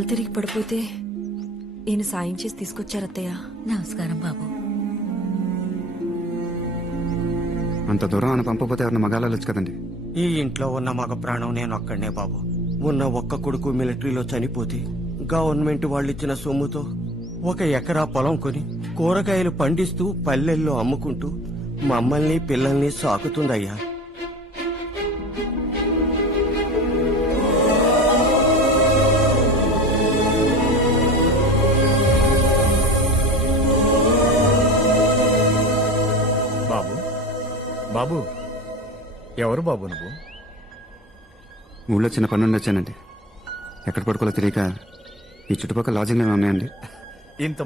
కళ్ళు తిరిగి పడిపోతే ఈయన సాయం చేసి తీసుకొచ్చారత్తయ్య. నమస్కారం బాబు. అంత దూరం అని పంపపోతే ఎవరిని మగాలొచ్చు కదండి. ఈ ఇంట్లో ఉన్న మగ ప్రాణం నేను ఒక్కడనే బాబు. ఉన్న ఒక్క కొడుకు మిలిటరీలో చనిపోతే గవర్నమెంట్ వాళ్ళిచ్చిన సొమ్ముతో 1 ఎకరా పొలం కొని కూరగాయలు పండిస్తూ పల్లెల్లో అమ్ముకుంటూ మమ్మల్ని పిల్లల్ని సాకుతుందయ్యా. బాబు బాబు ఎవరు బాబు నువ్వు? ఊళ్ళో చిన్న పని నుండి వచ్చానండి. ఎక్కడ పడుకోలో తెలియక ఈ చుట్టుపక్కల లాజింగ్లు ఏమి ఉన్నాయండి? ఇంత